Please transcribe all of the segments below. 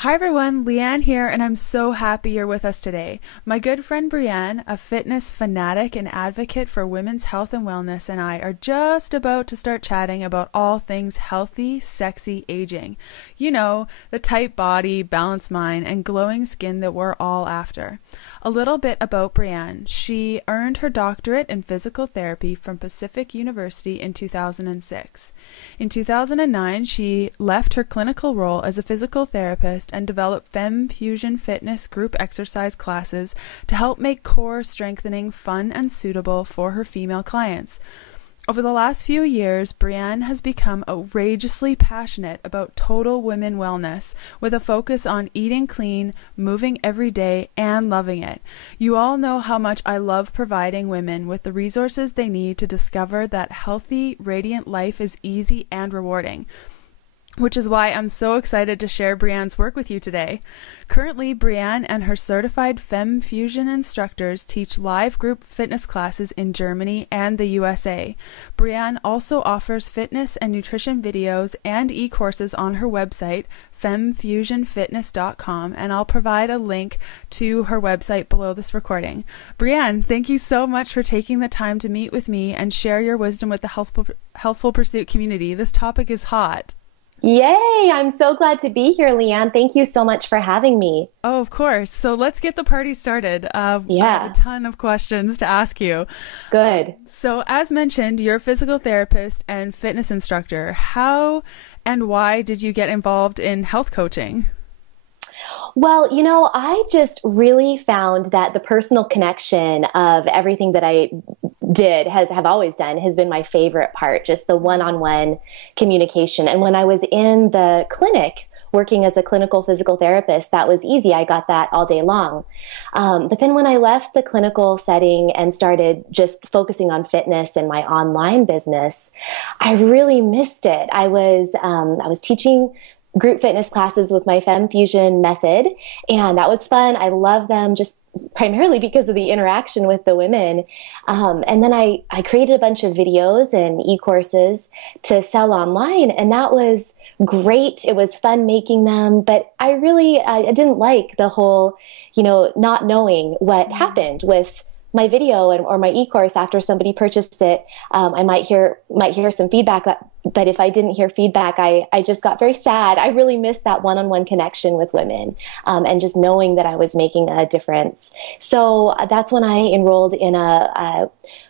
Hi everyone, Leanne here, and I'm so happy you're with us today. My good friend Brianne, a fitness fanatic and advocate for women's health and wellness, and I are just about to start chatting about all things healthy, sexy aging. You know, the tight body, balanced mind, and glowing skin that we're all after. A little bit about Brianne. She earned her doctorate in physical therapy from Pacific University in 2006. In 2009, she left her clinical role as a physical therapist and developed Femme Fusion Fitness group exercise classes to help make core strengthening fun and suitable for her female clients. Over the last few years, Brianne has become outrageously passionate about total women wellness with a focus on eating clean, moving every day, and loving it. You all know how much I love providing women with the resources they need to discover that healthy, radiant life is easy and rewarding, which is why I'm so excited to share Brianne's work with you today. Currently, Brianne and her certified Femme Fusion instructors teach live group fitness classes in Germany and the USA. Brianne also offers fitness and nutrition videos and e-courses on her website, femmefusionfitness.com, and I'll provide a link to her website below this recording. Brianne, thank you so much for taking the time to meet with me and share your wisdom with the Healthful Pursuit community. This topic is hot. Yay! I'm so glad to be here, Leanne. Thank you so much for having me. Oh, of course. So let's get the party started. I have a ton of questions to ask you. Good. So as mentioned, you're a physical therapist and fitness instructor. How and why did you get involved in health coaching? Well, I just really found that the personal connection of everything that I have always done has been my favorite part, just the one-on-one communication. And when I was in the clinic working as a clinical physical therapist, that was easy. I got that all day long. But then when I left the clinical setting and started just focusing on fitness and my online business, I really missed it. I was teaching group fitness classes with my Femme Fusion method, and that was fun. I love them just primarily because of the interaction with the women. And then I created a bunch of videos and e-courses to sell online, and that was great. It was fun making them, but I didn't like the whole, not knowing what happened with my video or my e-course after somebody purchased it. I might hear some feedback, but if I didn't hear feedback, I just got very sad. I really missed that one-on-one connection with women, and just knowing that I was making a difference. So that's when I enrolled in a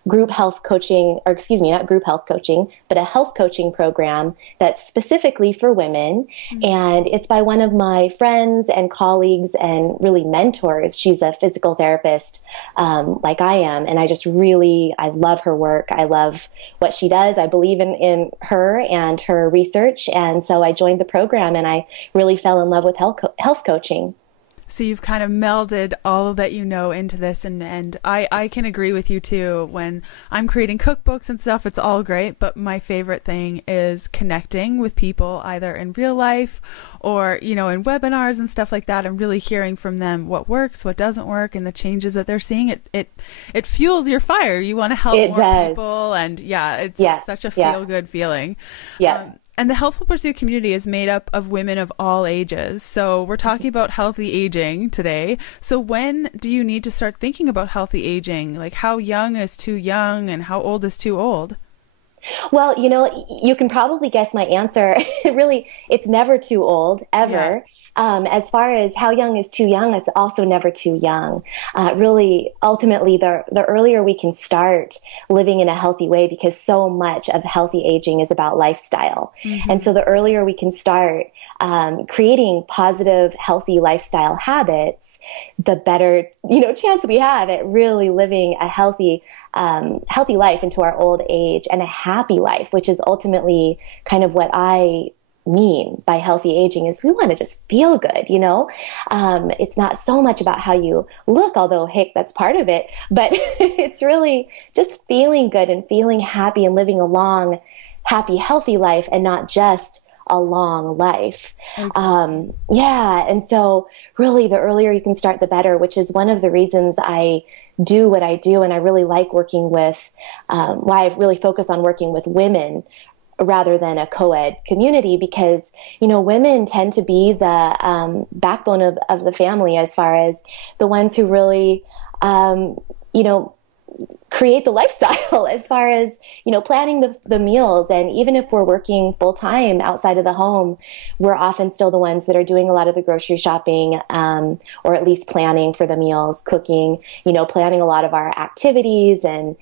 group health coaching, or excuse me, not group health coaching, but a health coaching program that's specifically for women. Mm-hmm. And it's by one of my friends and colleagues and really mentors. She's a physical therapist, like I am. And I love her work. I love what she does. I believe in her and her research. And so I joined the program and I really fell in love with health coaching. So you've kind of melded all that you know into this, and I can agree with you too. When I'm creating cookbooks and stuff, it's all great, but my favorite thing is connecting with people either in real life or, in webinars and stuff like that, and really hearing from them what works, what doesn't work, and the changes that they're seeing. It fuels your fire. You want to help more people, and it's such a feel-good feeling. Yeah. And the Healthful Pursuit community is made up of women of all ages. So we're talking about healthy aging today. So when do you need to start thinking about healthy aging? Like, how young is too young and how old is too old? Well, you can probably guess my answer. Really, it's never too old, ever. Yeah. As far as how young is too young, it's also never too young. Really, ultimately, the earlier we can start living in a healthy way, because so much of healthy aging is about lifestyle. Mm-hmm. And so the earlier we can start creating positive, healthy lifestyle habits, the better, chance we have at really living a healthy life into our old age, and a happy life, which is ultimately kind of what I mean by healthy aging. Is we want to just feel good, it's not so much about how you look, although heck, that's part of it, but it's really just feeling good and feeling happy and living a long, happy, healthy life, and not just a long life. Exactly. And so really the earlier you can start, the better, which is one of the reasons I do what I do. And I really like working with, why I really focus on working with women rather than a co-ed community, because, women tend to be the backbone of the family, as far as the ones who really, create the lifestyle, as far as, planning the meals. And even if we're working full time outside of the home, we're often still the ones that are doing a lot of the grocery shopping, or at least planning for the meals, cooking, planning a lot of our activities, and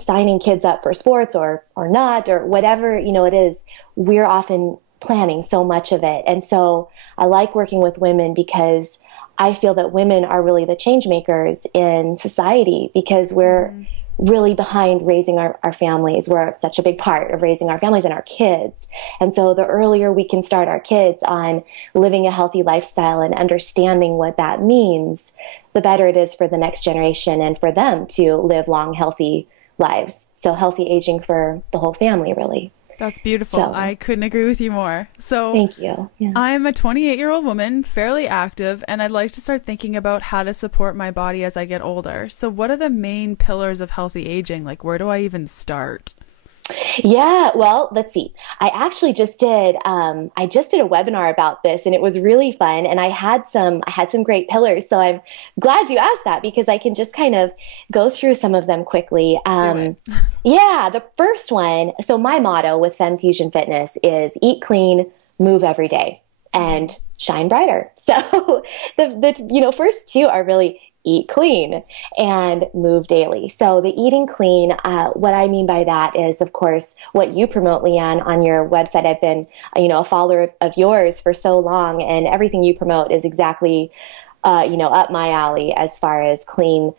signing kids up for sports or not, or whatever, it is. We're often planning so much of it. And so I like working with women, because I feel that women are really the change makers in society, because we're really behind raising our families. We're such a big part of raising our families and our kids. And so the earlier we can start our kids on living a healthy lifestyle and understanding what that means, the better it is for the next generation and for them to live long, healthy lives. So healthy aging for the whole family, really. That's beautiful. So, I couldn't agree with you more. So thank you. Yeah. I'm a 28-year-old woman, fairly active, and I'd like to start thinking about how to support my body as I get older. So what are the main pillars of healthy aging? Like, where do I even start? Yeah, well, let's see. I actually just did a webinar about this, and it was really fun. And I had some great pillars. So I'm glad you asked that, because I can just kind of go through some of them quickly. Yeah, the first one. So my motto with Femme Fusion Fitness is eat clean, move every day, and shine brighter. So the first two are really eat clean and move daily. So the eating clean, what I mean by that is, of course, what you promote, Leanne, on your website. I've been, a follower of yours for so long, and everything you promote is exactly, up my alley, as far as clean,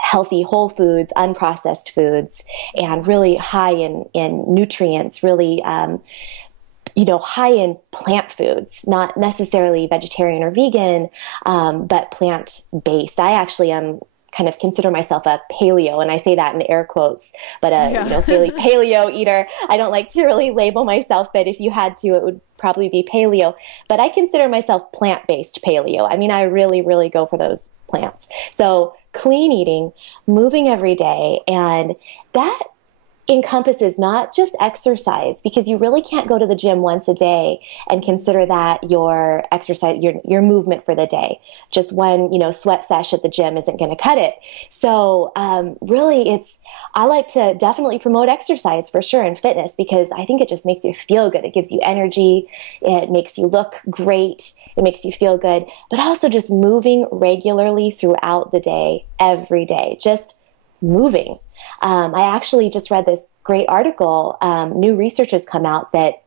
healthy, whole foods, unprocessed foods, and really high in nutrients, really, high in plant foods, not necessarily vegetarian or vegan, but plant-based. I actually kind of consider myself a paleo, and I say that in air quotes, but fairly paleo eater. I don't like to really label myself, but if you had to, it would probably be paleo. But I consider myself plant-based paleo. I mean, I really, really go for those plants. So clean eating, moving every day, and that encompasses not just exercise, because you really can't go to the gym once a day and consider that your exercise, your movement for the day. Just one, sweat sesh at the gym isn't going to cut it. So really, I like to definitely promote exercise for sure, and fitness, because I think it just makes you feel good. It gives you energy. It makes you look great. It makes you feel good, but also just moving regularly throughout the day, every day, just moving. I actually just read this great article. New research has come out that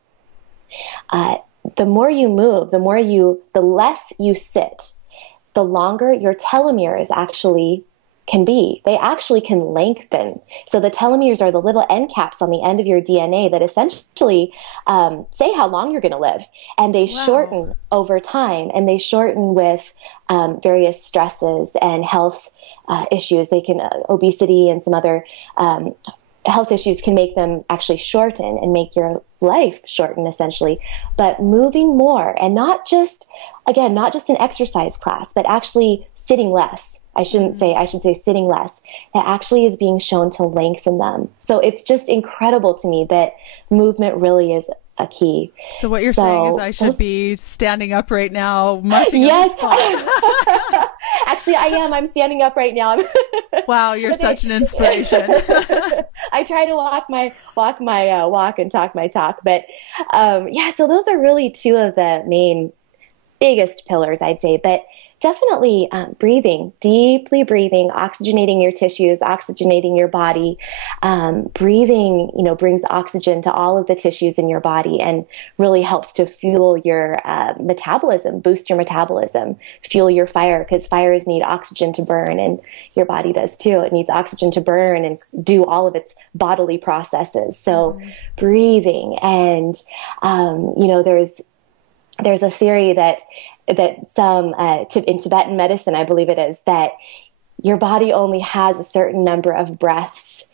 the more you move, the less you sit, the longer your telomeres actually can be. They actually can lengthen. So the telomeres are the little end caps on the end of your DNA that essentially say how long you're going to live. And they shorten over time, and they shorten with various stresses and health issues. They can, obesity and some other health issues can make them actually shorten and make your life shorten, essentially. But moving more, and not just an exercise class, but actually sitting less. I should say sitting less. It actually is being shown to lengthen them. So it's just incredible to me that movement really is a key. So what you're saying is I should be standing up right now, marching on the spot. Actually, I am. I'm standing up right now. Wow, you're such an inspiration. I try to walk my walk and talk my talk. But so those are really two of the biggest pillars, I'd say. But definitely breathing, deeply breathing, oxygenating your tissues, oxygenating your body. Breathing, brings oxygen to all of the tissues in your body and really helps to fuel your metabolism, boost your metabolism, fuel your fire, because fires need oxygen to burn, and your body does too. It needs oxygen to burn and do all of its bodily processes. So breathing, and there's a theory that some in Tibetan medicine, I believe it is, that your body only has a certain number of breaths,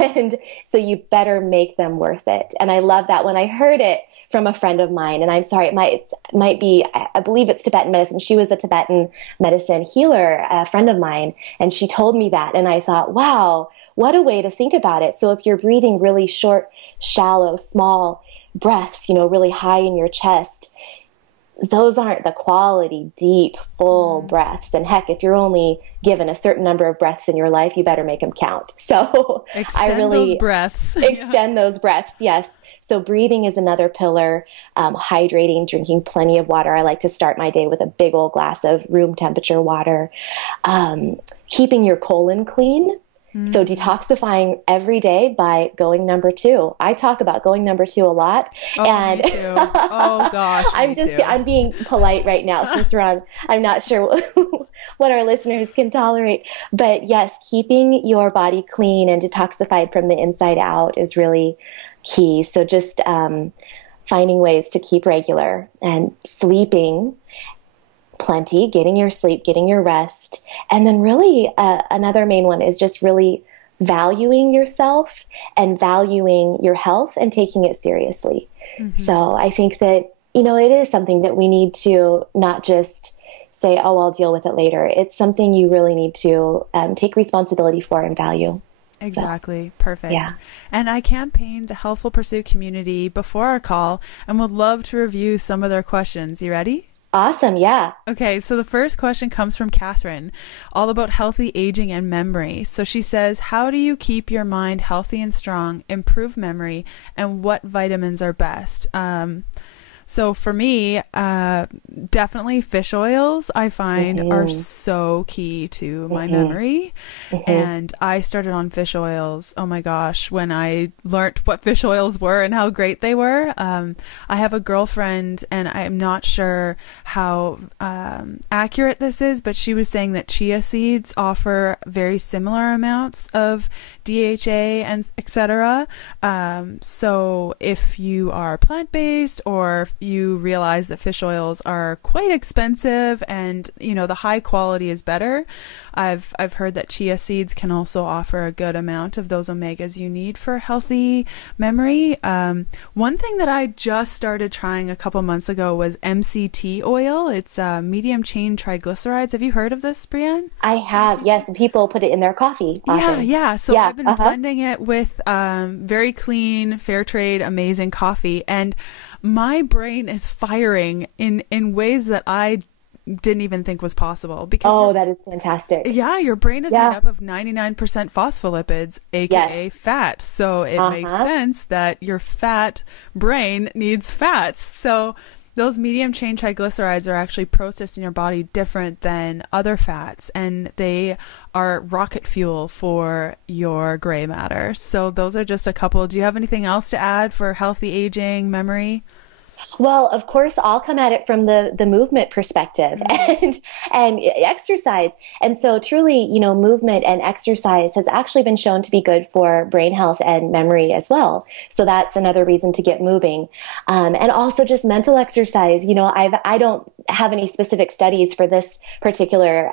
and so you better make them worth it. And I love that when I heard it from a friend of mine, and I'm sorry, it might be, I believe it's Tibetan medicine. She was a Tibetan medicine healer, a friend of mine, and she told me that, and I thought, wow, what a way to think about it. So if you're breathing really short, shallow, small breaths, really high in your chest, those aren't the quality, deep, full breaths. And heck, if you're only given a certain number of breaths in your life, you better make them count. So extend those breaths. Extend those breaths. Yes. So breathing is another pillar. Hydrating, drinking plenty of water. I like to start my day with a big old glass of room temperature water. Keeping your colon clean. So detoxifying every day by going number 2. I talk about going number 2 a lot. Me too. Oh gosh. I'm being polite right now since I'm not sure what our listeners can tolerate. But yes, keeping your body clean and detoxified from the inside out is really key. So just finding ways to keep regular and sleeping plenty, getting your sleep, getting your rest. And then really another main one is just really valuing yourself and valuing your health and taking it seriously. So I think that, it is something that we need to not just say, oh, I'll deal with it later. It's something you really need to take responsibility for and value. Exactly. Perfect. Yeah. And I campaigned the Healthful Pursuit community before our call and would love to review some of their questions. You ready? Awesome. Yeah. Okay. So the first question comes from Catherine, all about healthy aging and memory. So she says, how do you keep your mind healthy and strong, improve memory, and what vitamins are best? So for me, definitely fish oils I find are so key to my memory. And I started on fish oils, oh my gosh, when I learned what fish oils were and how great they were. I have a girlfriend, and I'm not sure how accurate this is, but she was saying that chia seeds offer very similar amounts of DHA and etc. So if you are plant-based, or you realize that fish oils are quite expensive and the high quality is better, I've heard that chia seeds can also offer a good amount of those omegas you need for healthy memory. One thing that I just started trying a couple months ago was MCT oil. It's medium chain triglycerides. Have you heard of this, Brianne? I have, yes. And people put it in their coffee often. Yeah. So I've been blending it with very clean, fair trade, amazing coffee, and my brain is firing in ways that I didn't even think was possible. Because that is fantastic. Yeah, your brain is made up of 99% phospholipids, aka fat. So it makes sense that your fat brain needs fats. So those medium chain triglycerides are actually processed in your body different than other fats, and they are rocket fuel for your gray matter. So those are just a couple. Do you have anything else to add for healthy aging, memory? Well, of course, I'll come at it from the movement perspective and exercise. And so truly, movement and exercise has actually been shown to be good for brain health and memory as well. So that's another reason to get moving. And also just mental exercise. I don't have any specific studies for this particular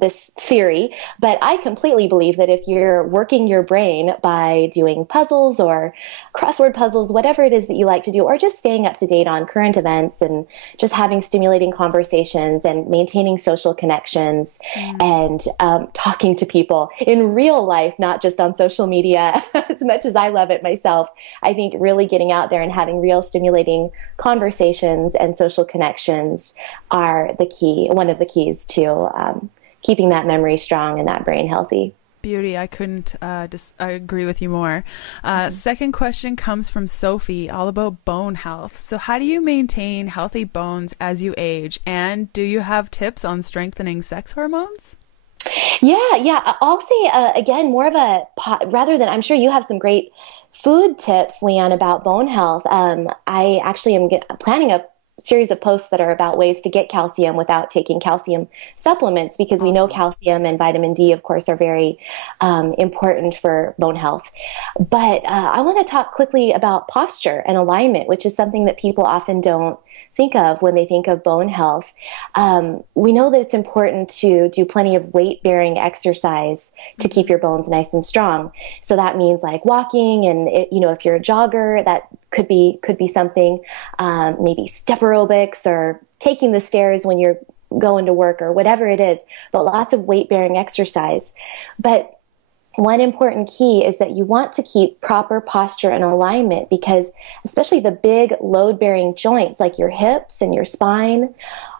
this theory, but I completely believe that if you're working your brain by doing puzzles or crossword puzzles, whatever it is that you like to do, or just staying up to date on current events and just having stimulating conversations and maintaining social connections and talking to people in real life, not just on social media, as much as I love it myself. I think really getting out there and having real stimulating conversations and social connections are one of the keys to keeping that memory strong and that brain healthy. Beauty. I couldn't I agree with you more. Second question comes from Sophie, all about bone health. So how do you maintain healthy bones as you age? And do you have tips on strengthening sex hormones? Yeah. I'll say, again, more of rather than, I'm sure you have some great food tips, Leanne, about bone health. I actually am planning a series of posts that are about ways to get calcium without taking calcium supplements, because we know calcium and vitamin D, of course, are very important for bone health. But I want to talk quickly about posture and alignment, which is something that people often don't think of when they think of bone health. We know that it's important to do plenty of weight-bearing exercise to keep your bones nice and strong. So that means like walking, and if you're a jogger, that could be something. Maybe step aerobics or taking the stairs when you're going to work or whatever it is. But lots of weight-bearing exercise. But one important key is that you want to keep proper posture and alignment, because especially the big load-bearing joints like your hips and your spine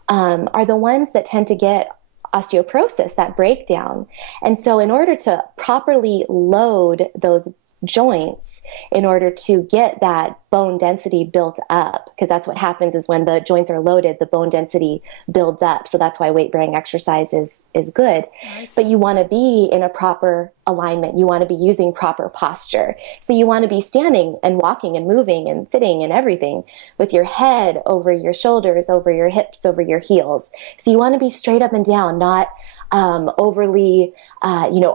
are the ones that tend to get osteoporosis, that breakdown. And so in order to properly load those joints, in order to get that bone density built up, because that's what happens is when the joints are loaded, the bone density builds up. So that's why weight-bearing exercise is good. Nice. But you want to be in a proper alignment. You want to be using proper posture. So you want to be standing and walking and moving and sitting and everything with your head over your shoulders, over your hips, over your heels. So you want to be straight up and down, not overly,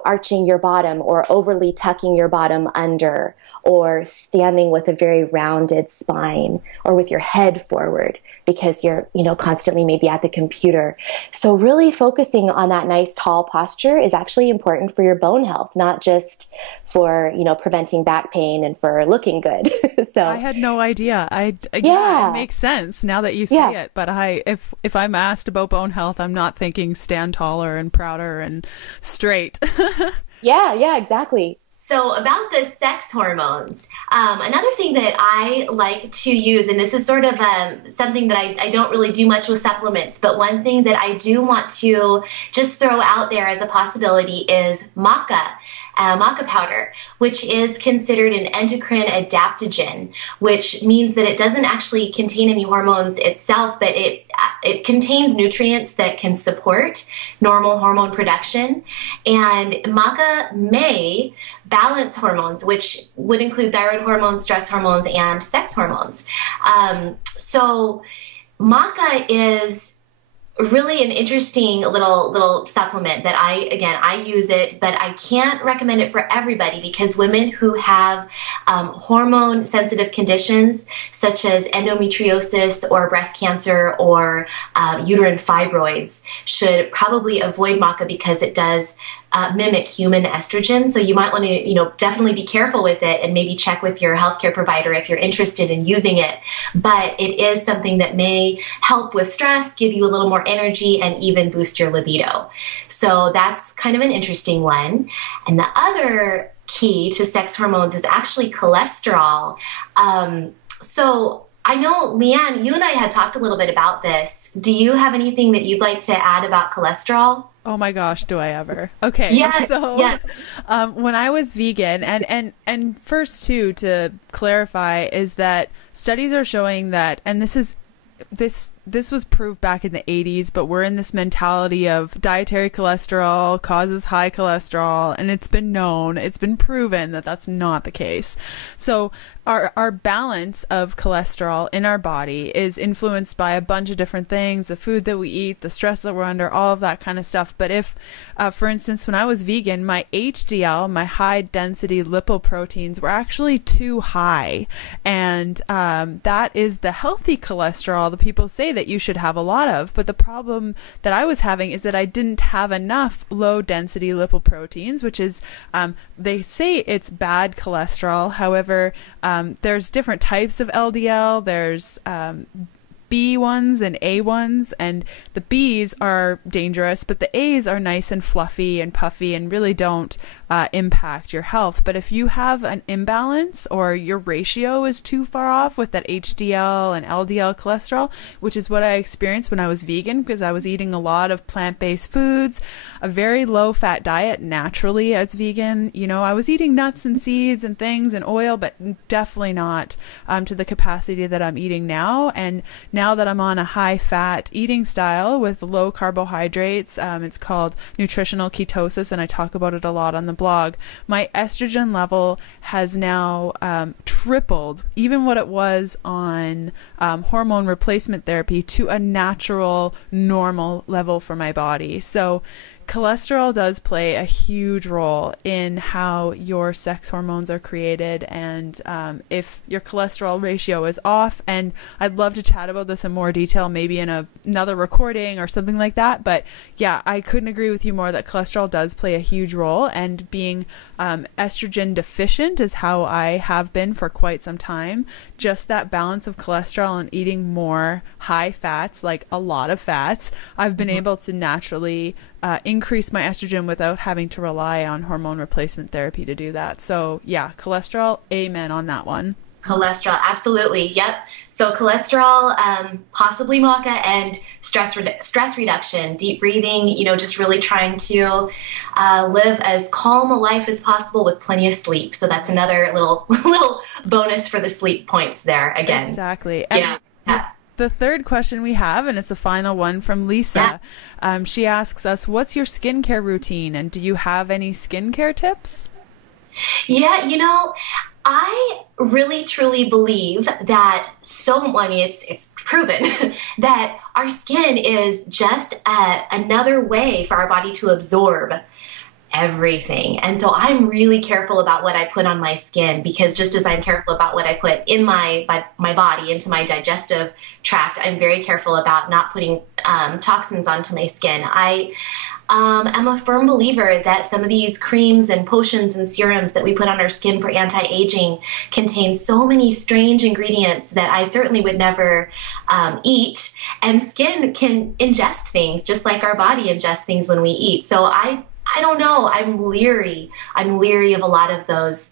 arching your bottom or overly tucking your bottom under, or standing with a very rounded spine, or with your head forward because you're, constantly maybe at the computer. So really focusing on that nice tall posture is actually important for your bone health, not just for, preventing back pain and for looking good. So I had no idea. Yeah, it makes sense now that you say it. But if I'm asked about bone health, I'm not thinking stand taller and prouder and straight. Yeah, exactly. So about the sex hormones, another thing that I like to use, and this is sort of something that I don't really do much with supplements, but one thing that I do want to just throw out there as a possibility is maca powder, which is considered an endocrine adaptogen, which means that it doesn't actually contain any hormones itself, but it contains nutrients that can support normal hormone production. And maca may balance hormones, which would include thyroid hormones, stress hormones, and sex hormones. So maca is really an interesting little supplement that I use it, but I can't recommend it for everybody, because women who have hormone sensitive conditions such as endometriosis or breast cancer or uterine fibroids should probably avoid maca, because it does mimic human estrogen. So you might want to, definitely be careful with it and maybe check with your healthcare provider if you're interested in using it. But it is something that may help with stress, give you a little more energy, and even boost your libido. So that's kind of an interesting one. And the other key to sex hormones is actually cholesterol. So I know, Leanne, you and I had talked a little bit about this. Do you have anything that you'd like to add about cholesterol? Oh my gosh, do I ever? Okay. Yes. When I was vegan, and first too, to clarify, is that studies are showing that, and this was proved back in the 80s, but we're in this mentality of dietary cholesterol causes high cholesterol, and it's been proven that that's not the case. So our balance of cholesterol in our body is influenced by a bunch of different things, the food that we eat, the stress that we're under, all of that kind of stuff. But if, for instance, when I was vegan, my HDL, my high density lipoproteins, were actually too high. And that is the healthy cholesterol that people say that you should have a lot of. But the problem that I was having is that I didn't have enough low density lipoproteins, which is, they say it's bad cholesterol. However, there's different types of LDL. There's B ones and A ones, and the B's are dangerous, but the A's are nice and fluffy and puffy and really don't impact your health. But if you have an imbalance or your ratio is too far off with that HDL and LDL cholesterol, which is what I experienced when I was vegan, because I was eating a lot of plant-based foods, a very low-fat diet naturally as vegan. I was eating nuts and seeds and things and oil, but definitely not to the capacity that I'm eating now. And now that I'm on a high-fat eating style with low carbohydrates, it's called nutritional ketosis, and I talk about it a lot on the blog. My estrogen level has now tripled, even what it was on hormone replacement therapy, to a natural, normal level for my body. So cholesterol does play a huge role in how your sex hormones are created, and if your cholesterol ratio is off, and I'd love to chat about this in more detail, maybe in another recording or something like that, but yeah, I couldn't agree with you more that cholesterol does play a huge role, and being estrogen deficient is how I have been for quite some time. Just that balance of cholesterol and eating more high fats, like a lot of fats, I've been able to naturally increase my estrogen without having to rely on hormone replacement therapy to do that. So yeah, cholesterol, amen on that one. Cholesterol, absolutely. Yep. So cholesterol, possibly maca, and stress reduction, deep breathing, just really trying to live as calm a life as possible with plenty of sleep. So that's another little bonus for the sleep points there again. Exactly. And yeah. The third question we have, and it's the final one from Lisa. Yeah. She asks us, what's your skincare routine? And do you have any skincare tips? Yeah, I really truly believe that it's proven that our skin is just another way for our body to absorb everything. And so I'm really careful about what I put on my skin, because just as I'm careful about what I put in my body, into my digestive tract, I'm very careful about not putting toxins onto my skin. I'm a firm believer that some of these creams and potions and serums that we put on our skin for anti-aging contain so many strange ingredients that I certainly would never eat. And skin can ingest things just like our body ingests things when we eat. So I don't know. I'm leery of a lot of those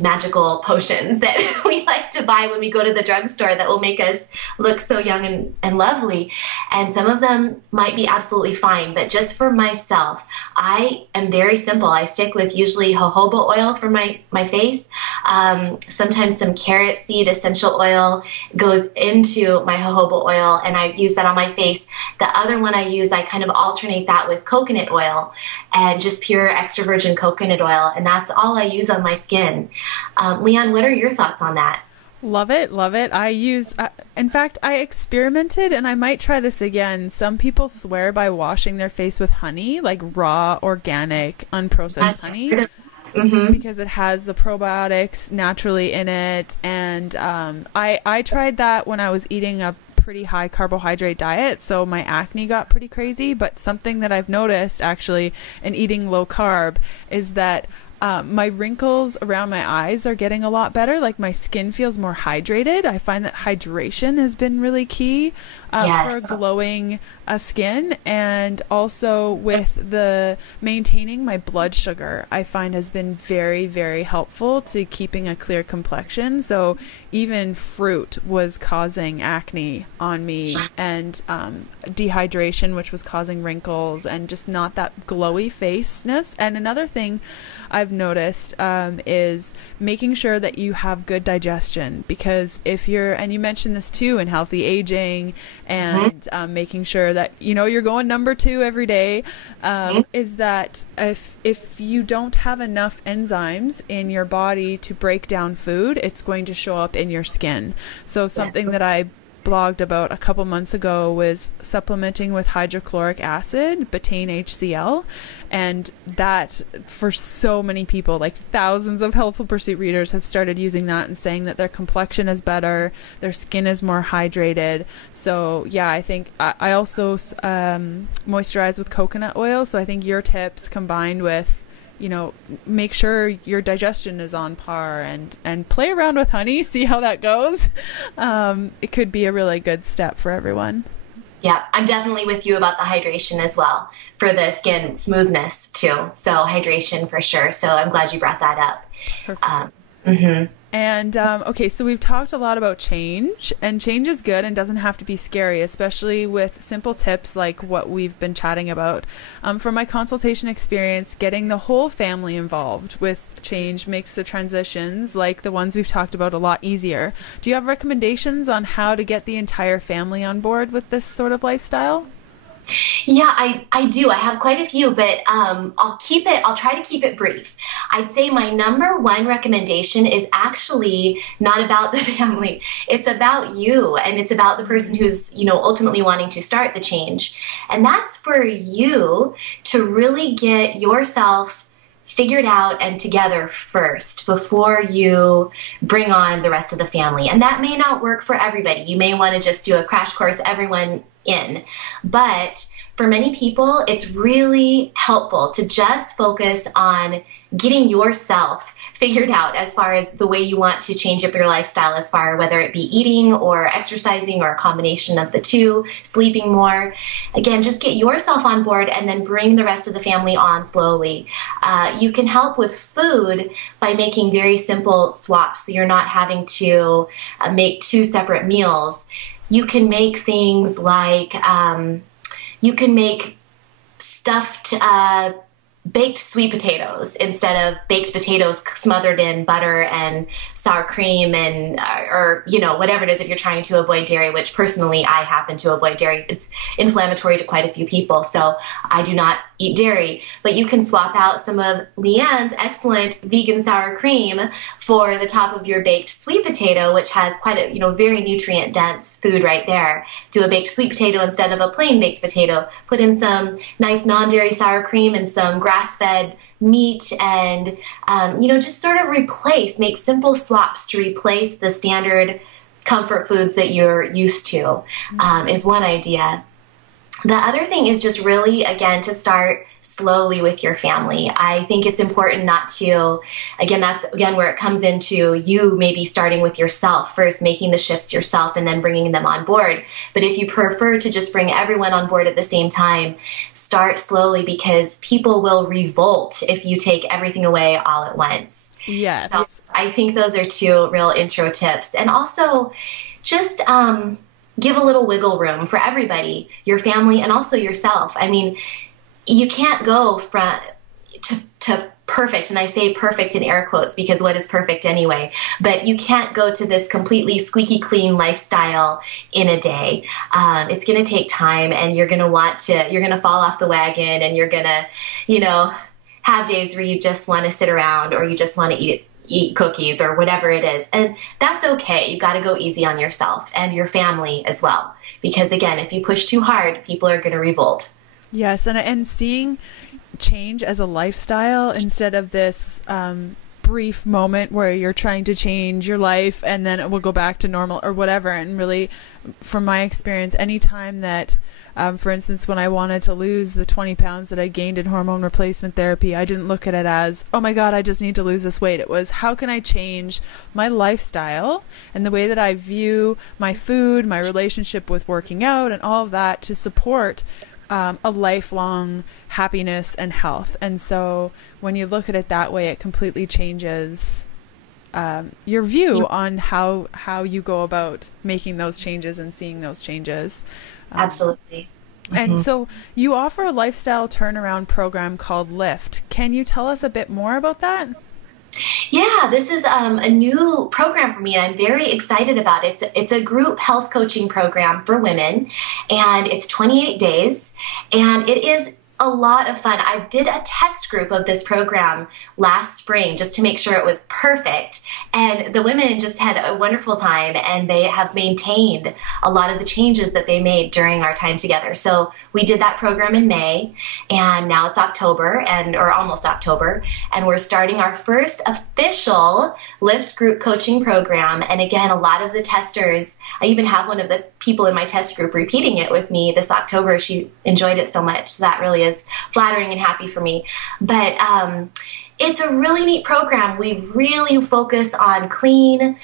magical potions that we like to buy when we go to the drugstore that will make us look so young and lovely. And some of them might be absolutely fine, but just for myself, I am very simple. I stick with usually jojoba oil for my face. Sometimes some carrot seed essential oil goes into my jojoba oil, and I use that on my face. The other one I use, I kind of alternate that with coconut oil and just pure extra virgin coconut oil. And that's all I use on my skin. Leanne, what are your thoughts on that? Love it. Love it. In fact, I experimented, and I might try this again. Some people swear by washing their face with honey, like raw, organic, unprocessed honey, because it has the probiotics naturally in it. And I tried that when I was eating a pretty high carbohydrate diet, so my acne got pretty crazy. But something that I've noticed actually in eating low carb is that my wrinkles around my eyes are getting a lot better. Like my skin feels more hydrated. I find that hydration has been really key for glowing skin, and also with the maintaining my blood sugar, I find has been very, very helpful to keeping a clear complexion. So even fruit was causing acne on me, and dehydration, which was causing wrinkles, and just not that glowy faceness. And another thing I've noticed is making sure that you have good digestion, because if and you mentioned this too in healthy aging, and making sure that you're going number 2 every day, is that if you don't have enough enzymes in your body to break down food, it's going to show up in your skin. So something that I blogged about a couple months ago was supplementing with hydrochloric acid, betaine HCl, and that for so many people, like thousands of Healthful Pursuit readers have started using that and saying that their complexion is better, their skin is more hydrated. So yeah, I think I also moisturize with coconut oil. So I think your tips combined with make sure your digestion is on par, and play around with honey, see how that goes. It could be a really good step for everyone. Yeah, I'm definitely with you about the hydration as well for the skin smoothness too. So hydration for sure. So I'm glad you brought that up. Perfect. And okay, so we've talked a lot about change, and change is good and doesn't have to be scary, especially with simple tips like what we've been chatting about. From my consultation experience, getting the whole family involved with change makes the transitions, like the ones we've talked about, a lot easier. Do you have recommendations on how to get the entire family on board with this sort of lifestyle? Yeah, I do. I have quite a few, but I'll try to keep it brief. I'd say my number one recommendation is actually not about the family. It's about you, and it's about the person who's, ultimately wanting to start the change. And that's for you to really get yourself figured out and together first before you bring on the rest of the family. And that may not work for everybody. You may want to just do a crash course, everyone in. But for many people, it's really helpful to just focus on getting yourself figured out as far as the way you want to change up your lifestyle, as far whether it be eating or exercising or a combination of the two, sleeping more. Again, just get yourself on board and then bring the rest of the family on slowly. You can help with food by making very simple swaps so you're not having to make two separate meals. You can make things like you can make stuffed baked sweet potatoes instead of baked potatoes smothered in butter and sour cream and or whatever it is, if you're trying to avoid dairy, which personally I happen to avoid dairy. It's inflammatory to quite a few people, so I do not eat dairy. But you can swap out some of Leanne's excellent vegan sour cream for the top of your baked sweet potato, which has quite a very nutrient dense food right there. Do a baked sweet potato instead of a plain baked potato. Put in some nice non-dairy sour cream and some grass-fed meat, and just sort of make simple swaps to replace the standard comfort foods that you're used to, is one idea. The other thing is just really, again, to start slowly with your family. I think it's important not to, that's where it comes into you maybe starting with yourself first, making the shifts yourself and then bringing them on board. But if you prefer to just bring everyone on board at the same time, start slowly, because people will revolt if you take everything away all at once. Yes. So I think those are two real intro tips. And also just give a little wiggle room for everybody, your family and also yourself. I mean, you can't go to perfect, and I say perfect in air quotes because what is perfect anyway, but you can't go to this completely squeaky clean lifestyle in a day. It's going to take time, and you're going to fall off the wagon, and you're going to, have days where you just want to sit around or you just want to eat cookies or whatever it is. And that's okay. You got to go easy on yourself and your family as well. Because again, if you push too hard, people are going to revolt. Yes. And seeing change as a lifestyle instead of this brief moment where you're trying to change your life and then it will go back to normal or whatever. And really, from my experience, anytime that for instance, when I wanted to lose the 20 pounds that I gained in hormone replacement therapy, I didn't look at it as, oh my God, I just need to lose this weight. It was, how can I change my lifestyle and the way that I view my food, my relationship with working out and all of that to support a lifelong happiness and health. And so when you look at it that way, it completely changes your view on how you go about making those changes and seeing those changes. Absolutely. And so you offer a lifestyle turnaround program called LIFT. Can you tell us a bit more about that? Yeah, this is a new program for me, and I'm very excited about it. It's a group health coaching program for women, and it's 28 days, and it is a lot of fun. I did a test group of this program last spring just to make sure it was perfect. And the women just had a wonderful time, and they have maintained a lot of the changes that they made during our time together. So we did that program in May, and now it's October or almost October. And we're starting our first official LIFT group coaching program. And again, a lot of the testers, I even have one of the people in my test group repeating it with me this October. She enjoyed it so much. So that really is flattering and happy for me. But it's a really neat program. We really focus on clean,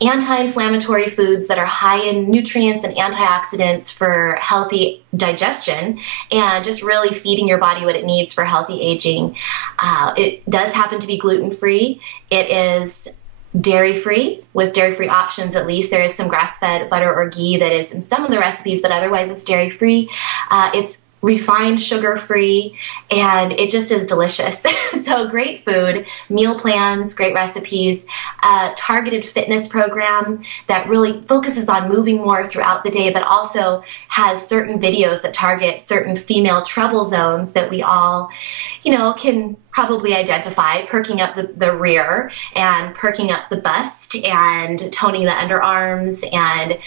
anti-inflammatory foods that are high in nutrients and antioxidants for healthy digestion, and just really feeding your body what it needs for healthy aging. It does happen to be gluten-free. It is dairy-free, with dairy-free options at least. There is some grass-fed butter or ghee that is in some of the recipes, but otherwise it's dairy-free. It's refined sugar-free, and it just is delicious. So great food, meal plans, great recipes, targeted fitness program that really focuses on moving more throughout the day, but also has certain videos that target certain female trouble zones that we all, can probably identify, perking up the rear and perking up the bust and toning the underarms and,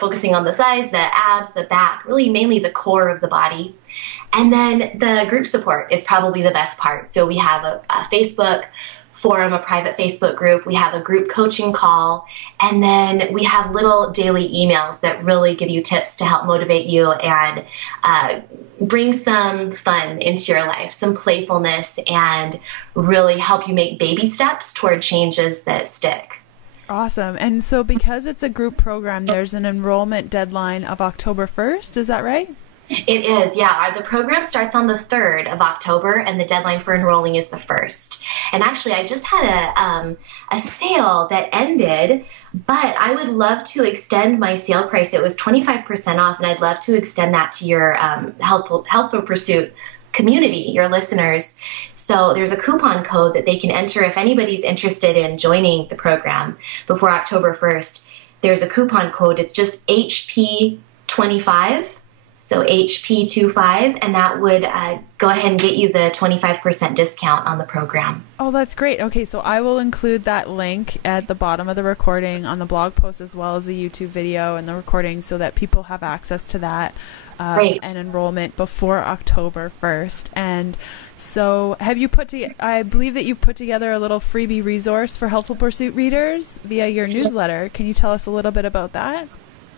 focusing on the thighs, the abs, the back, really mainly the core of the body. And then the group support is probably the best part. So we have a Facebook forum, a private Facebook group. We have a group coaching call. And then we have little daily emails that really give you tips to help motivate you and bring some fun into your life, some playfulness, and really help you make baby steps toward changes that stick. Awesome. And so because it's a group program, there's an enrollment deadline of October 1st. Is that right? It is, yeah. The program starts on the 3rd of October, and the deadline for enrolling is the 1st. And actually, I just had a sale that ended, but I would love to extend my sale price. It was 25% off, and I'd love to extend that to your Healthful Pursuit community, your listeners. So there's a coupon code that they can enter if anybody's interested in joining the program before October 1st. There's a coupon code. It's just HP25. So HP25, and that would go ahead and get you the 25% discount on the program. Oh, that's great. Okay, so I will include that link at the bottom of the recording on the blog post, as well as the YouTube video and the recording, so that people have access to that and enrollment before October 1st. And so I believe that you put together a little freebie resource for Healthful Pursuit readers via your newsletter. Can you tell us a little bit about that?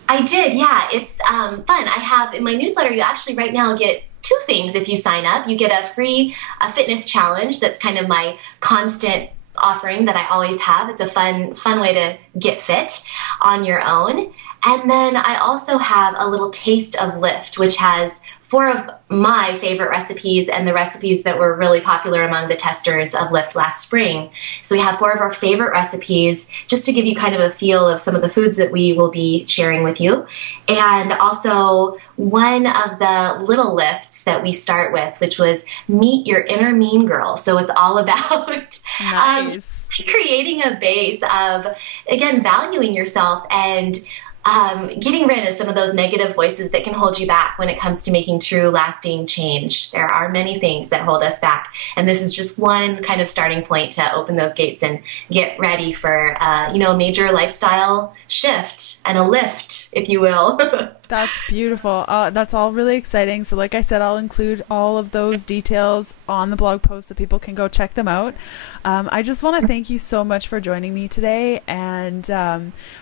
I did, yeah. It's fun. I have in my newsletter, you actually right now get 2 things if you sign up. You get a free fitness challenge. That's kind of my constant offering that I always have. It's a fun way to get fit on your own. And then I also have a little taste of Lift, which has 4 of my favorite recipes and the recipes that were really popular among the testers of Lift last spring. So we have 4 of our favorite recipes just to give you kind of a feel of some of the foods that we will be sharing with you. And also one of the little lifts that we start with, which was Meet Your Inner Mean Girl. So it's all about creating a base of, again, valuing yourself and getting rid of some of those negative voices that can hold you back when it comes to making true, lasting change. There are many things that hold us back, and this is just one kind of starting point to open those gates and get ready for, a major lifestyle shift and a lift, if you will. That's beautiful. That's all really exciting. So like I said, I'll include all of those details on the blog post so people can go check them out. I just want to thank you so much for joining me today. And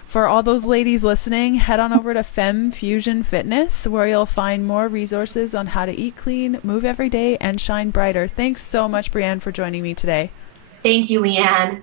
for all those ladies listening, head on over to Femme Fusion Fitness, where you'll find more resources on how to eat clean, move every day, and shine brighter. Thanks so much, Brianne, for joining me today. Thank you, Leanne.